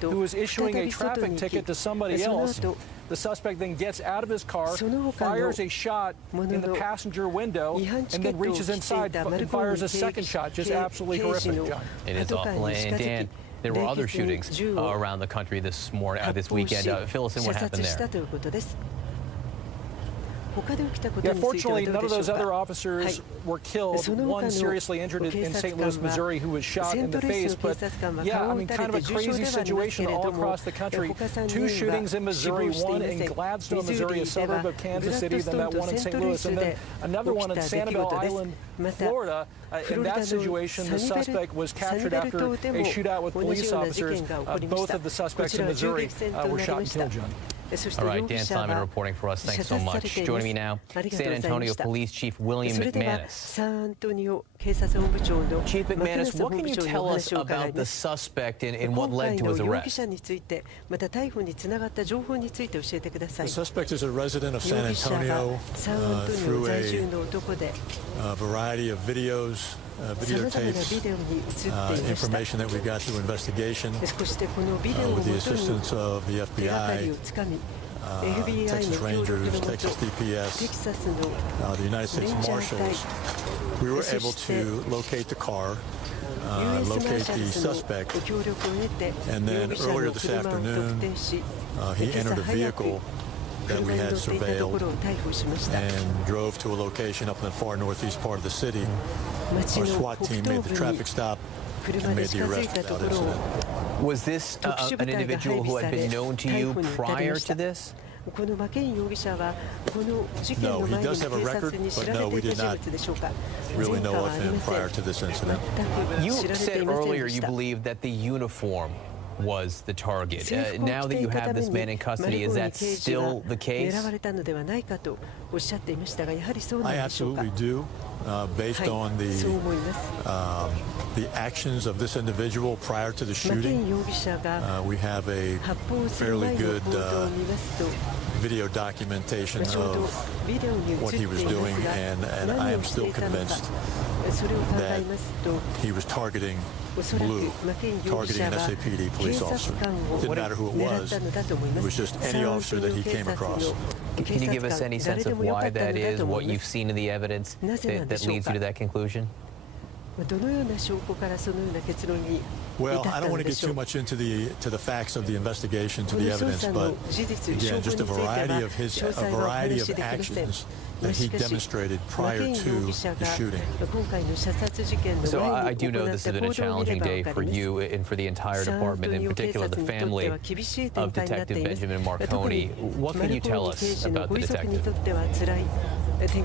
who was issuing a traffic ticket to somebody else. The suspect then gets out of his car, fires a shot in the passenger window, and then reaches inside and fires a second shot. Just absolutely horrific, John. It is awful. And Dan, there were other shootings around the country this weekend. Fill us in what happened there. Yeah, fortunately, none of those other officers were killed. One seriously injured in St. Louis, Missouri, who was shot in the face. But yeah, I mean, kind of a crazy situation all across the country. Two shootings in Missouri, one in Gladstone, Missouri, a suburb of Kansas City, then that one in St. Louis, and then another one in Sanibel Island, Florida. In that situation, the suspect was captured after a shootout with police officers. Both of the suspects in Missouri were shot and killed, John. All right, Dan Simon reporting for us. Thanks so much. Joining me now, San Antonio Police Chief William McManus. Chief McManus, what can you tell us about the suspect and what led to his arrest? The suspect is a resident of San Antonio. Through a variety of videos, videotapes, information that we got through investigation with the assistance of the FBI, Texas Rangers, Texas DPS, the United States Marshals. We were able to locate the car, locate the suspect, and then earlier this afternoon, he entered a vehicle that we had surveilled and drove to a location up in the far northeast part of the city. Our SWAT team made the traffic stop and made the arrest without incident. Was this an individual who had been known to you prior to this? No, he does have a record, but no, we did not really know of him prior to this incident. You said earlier you believed that the uniform was the target. Now that you have this man in custody, is that still the case? I absolutely do. Based on the actions of this individual prior to the shooting, we have a fairly good video documentation of what he was doing, and I am still convinced that he was targeting Blue, targeting an SAPD police officer. Didn't matter who it was just any officer that he came across. Can you give us any sense of why that is, what you've seen in the evidence that leads you to that conclusion? Well, I don't want to get too much into the facts of the investigation, to the evidence, but again, just a variety of actions that he demonstrated prior to the shooting. So I do know this has been a challenging day for you and for the entire department, in particular the family of Detective Benjamin Marconi. What can you tell us about the detective? He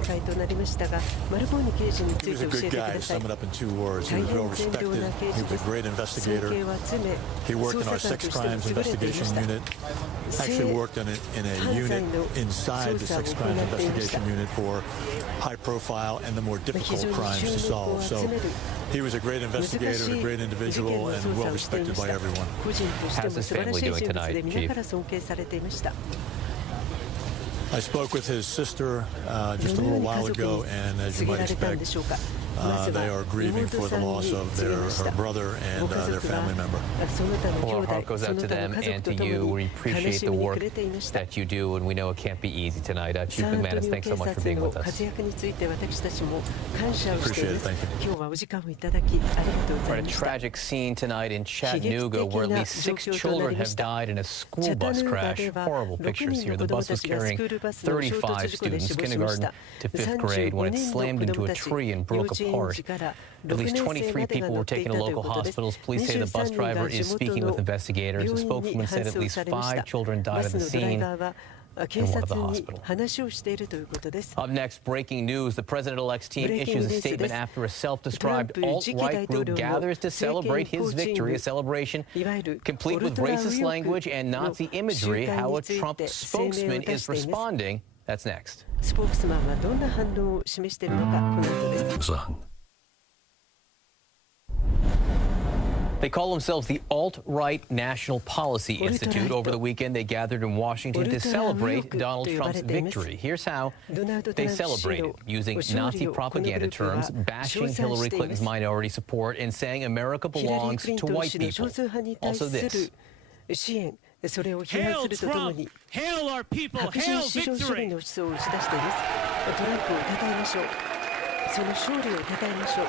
was a good guy, to sum it up in 2 words. He was well respected. He was a great investigator. He worked in our sex crimes investigation unit. Actually worked in a unit inside the sex crimes investigation unit for high profile and the more difficult crimes to solve. So he was a great investigator, a great individual, and well respected by everyone. How's his family doing tonight, Chief? I spoke with his sister just a little while ago, and as you might expect, they are grieving for the loss of her brother and their family member. Well, our heart goes out to them and to you. We appreciate the work that you do, and we know it can't be easy tonight. Chief McManus, thanks so much for being with us. Appreciate it. Thank you. Right, a tragic scene tonight in Chattanooga where at least 6 children have died in a school bus crash. Horrible pictures here. The bus was carrying 35 students, kindergarten to 5th grade, when it slammed into a tree and broke apart. At least 23 people were taken to local hospitals. Police say the bus driver is speaking with investigators. A spokeswoman said at least 5 children died at the scene in one of the hospitals. Up next, breaking news. The president-elect's team issues a statement after a self-described alt-right group gathers to celebrate his victory, a celebration complete with racist language and Nazi imagery. How a Trump spokesman is responding. That's next. They call themselves the Alt-Right National Policy Institute. Over the weekend, they gathered in Washington to celebrate Donald Trump's victory. Here's how they celebrated, using Nazi propaganda terms, bashing Hillary Clinton's minority support, and saying America belongs to white people. Also this. 支援、それを批判するとともに白人至上主義の思想を打ち出しています。トランプを称えましょう。その勝利を称えましょう。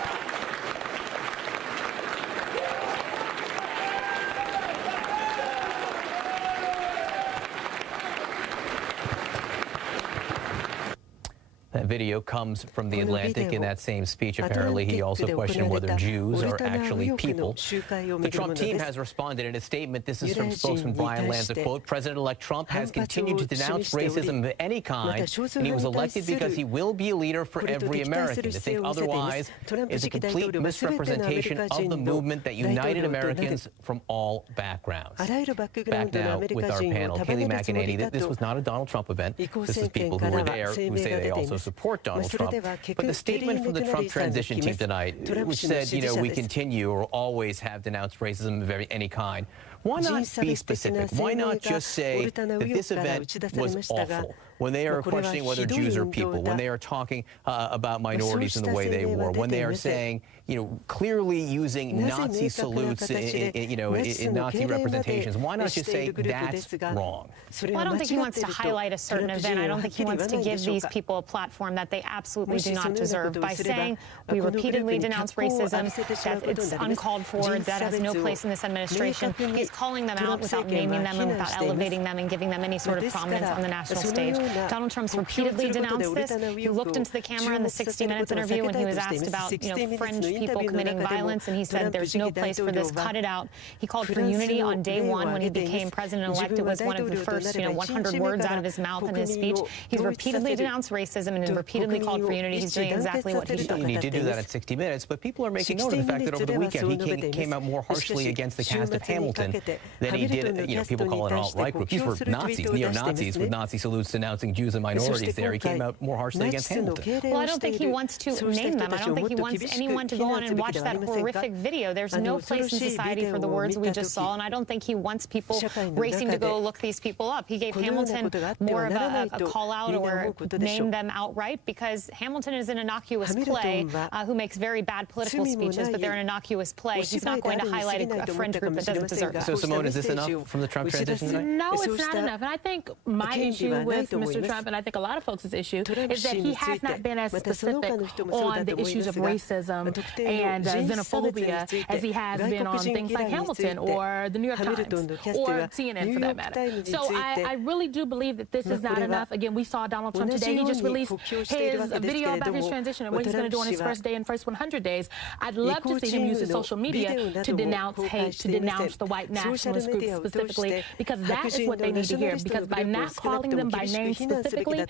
That video comes from The Atlantic. In that same speech, apparently, he also questioned whether Jews are actually people. The Trump team has responded in a statement. This is from spokesman Brian Lanza, quote, President-elect Trump has continued to denounce racism of any kind, and he was elected because he will be a leader for every American. To think otherwise is a complete misrepresentation of the movement that united Americans from all backgrounds. Back now with our panel, Kayleigh McEnany. This was not a Donald Trump event. This is people who were there who say they also support Donald Trump. But the statement from the Trump transition team tonight, which said, you know, we continue or always have denounced racism of any kind. Why not be specific? Why not just say that this event was awful? When they are questioning whether Jews are people, when they are talking about minorities in the way they were, when they are saying, you know, clearly using Nazi salutes, in Nazi representations, why not just say that's wrong? Well, I don't think he wants to highlight a certain event. I don't think he wants to give these people a platform that they absolutely do not deserve. By saying we repeatedly denounce racism, that it's uncalled for, that has no place in this administration, he's calling them out without naming them and without elevating them and giving them any sort of prominence on the national stage. Donald Trump's repeatedly denounced this. He looked into the camera in the 60 Minutes interview when he was asked about, fringe people committing violence, and he said there's no place for this, cut it out. He called for unity on day one when he became president-elect. It was one of the first, 100 words out of his mouth in his speech. He's repeatedly denounced racism and repeatedly called for unity. He's doing exactly what he should. And he did do that at 60 Minutes, but people are making note of the fact that over the weekend he came out more harshly against the cast of Hamilton than he did, people call it an alt-right group. These were Nazis, neo-Nazis with Nazi salutes denouncing Jews and minorities there. He came out more harshly against Hamilton. Well, I don't think he wants to name them. I don't think he wants anyone to go on and watch that horrific video. There's no place in society for the words we just saw, and I don't think he wants people racing to go look these people up. He gave Hamilton more of a call-out or named them outright because Hamilton is an innocuous play who makes very bad political speeches, but they're an innocuous play. He's not going to highlight a fringe group that doesn't deserve it. So, Simone, is this enough from the Trump transition tonight? No, it's not enough. And I think my issue with Mr. Trump, and I think a lot of folks' issue, is that he has not been as specific on the issues of racism and xenophobia as he has been on things like Hamilton or the New York Times or CNN for that matter. So I really do believe that this is not enough. Again, we saw Donald Trump today. He just released his video about his transition and what he's going to do on his first day and first 100 days. I'd love to see him use his social media to denounce hate, to denounce the white nationalist group specifically, because that is what they need to hear. Because by not calling them by name specifically,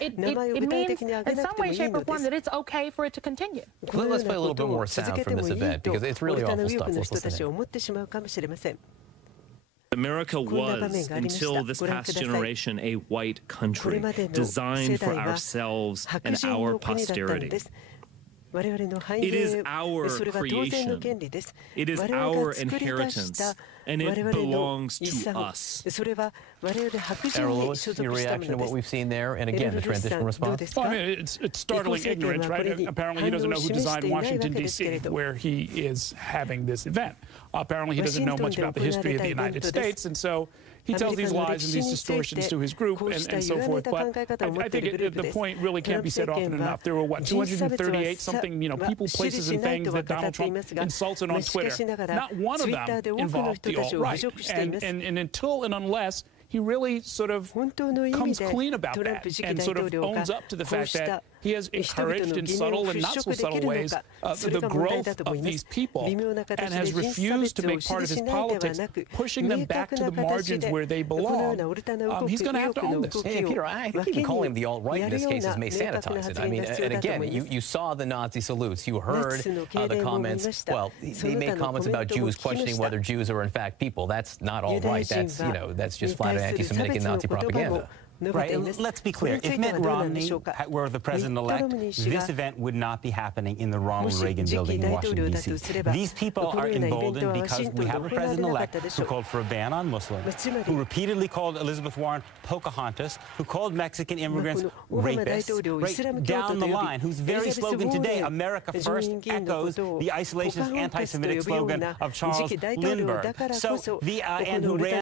it means in some way, shape, or form that it's okay for it to continue. Let's play a little bit more sound from this event because it's really awful stuff. Let's listen in. America was, until this past generation, a white country designed for ourselves and our posterity. It is our creation. It is our inheritance, and it belongs to us. Errol Louis, your reaction to what we've seen there, and again, the transition response? Well, I mean, it's startling ignorance, right? Apparently, he doesn't know who designed Washington, D.C., where he is having this event. Apparently, he doesn't know much about the history of the United States, and so he tells these lies and these distortions to his group and so forth. But I think the point really can't be said often enough. There were, 238-something, people, places, and things that Donald Trump insulted on Twitter. Not one of them involved the alt-right. And until and unless he really sort of comes clean about that and sort of owns up to the fact that he has encouraged in subtle and not so subtle ways the growth of these people and has refused to make part of his politics pushing them back to the margins where they belong. He's going to have to own this. Hey, Peter, I think even calling him the alt-right in this case may sanitize it. I mean, and again, you saw the Nazi salutes. You heard the comments. Well, they made comments about Jews questioning whether Jews are in fact people. That's not alt-right. That's, that's just flat anti-Semitic and Nazi propaganda. Right. Let's be clear. If Mitt Romney were the president-elect, this event would not be happening in the Ronald Reagan building in Washington, D.C. These people are emboldened because we have a president-elect who called for a ban on Muslims, who repeatedly called Elizabeth Warren Pocahontas, who called Mexican immigrants rapists, right down the line, whose very slogan today, America First, echoes the isolationist anti-Semitic slogan of Charles Lindbergh. So and who ran